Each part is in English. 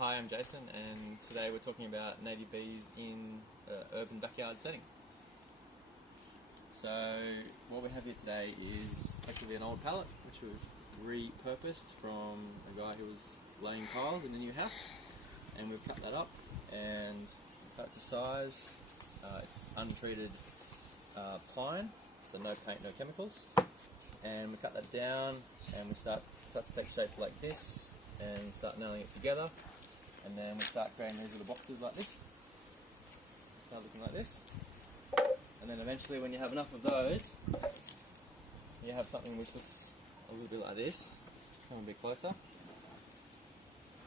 Hi, I'm Jason, and today we're talking about native bees in an urban backyard setting. So what we have here today is actually an old pallet which we've repurposed from a guy who was laying tiles in a new house, and we've cut that up and cut to size. It's untreated pine, so no paint, no chemicals, and we cut that down and we start to take shape like this and start nailing it together. And then we start creating these little boxes like this. Start looking like this. And then eventually when you have enough of those, you have something which looks a little bit like this. Come a bit closer.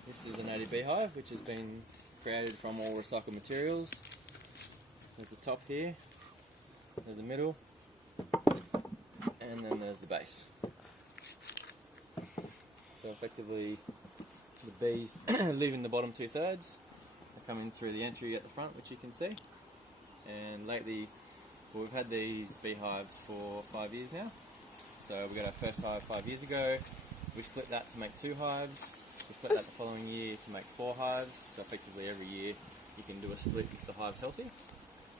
This is a native beehive which has been created from all recycled materials. There's the top here, there's the middle, and then there's the base. So effectively the bees live in the bottom 2/3. They come in through the entry at the front, which you can see. And lately, well, we've had these beehives for 5 years now. So we got our first hive 5 years ago. We split that to make 2 hives. We split that the following year to make 4 hives. So effectively every year you can do a split if the hive's healthy.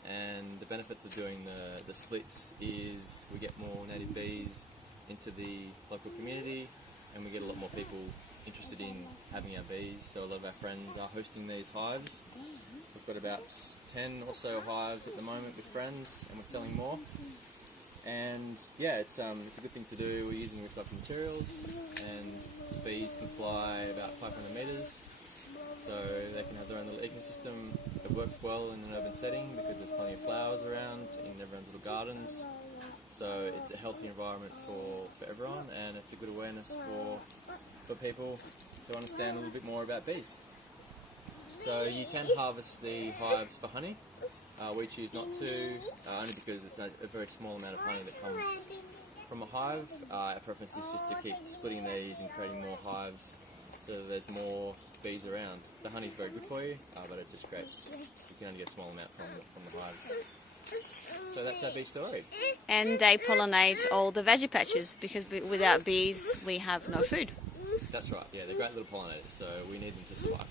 And the benefits of doing the splits is we get more native bees into the local community, and we get a lot more people interested in having our bees. So a lot of our friends are hosting these hives. We've got about 10 or so hives at the moment with friends, and we're selling more. And yeah, it's a good thing to do. We're using recycled materials, and the bees can fly about 500 metres, so they can have their own little ecosystem. It works well in an urban setting because there's plenty of flowers around in everyone's little gardens. So it's a healthy environment for everyone, and it's a good awareness for people to understand a little bit more about bees. So you can harvest the hives for honey. We choose not to, only because it's a very small amount of honey that comes from a hive. Our preference is just to keep splitting these and creating more hives so that there's more bees around. The honey is very good for you, but it just creates, you can only get a small amount from the hives. So that's our bee story. And they pollinate all the veggie patches, because without bees we have no food. That's right, yeah, they're great little pollinators, so we need them to survive.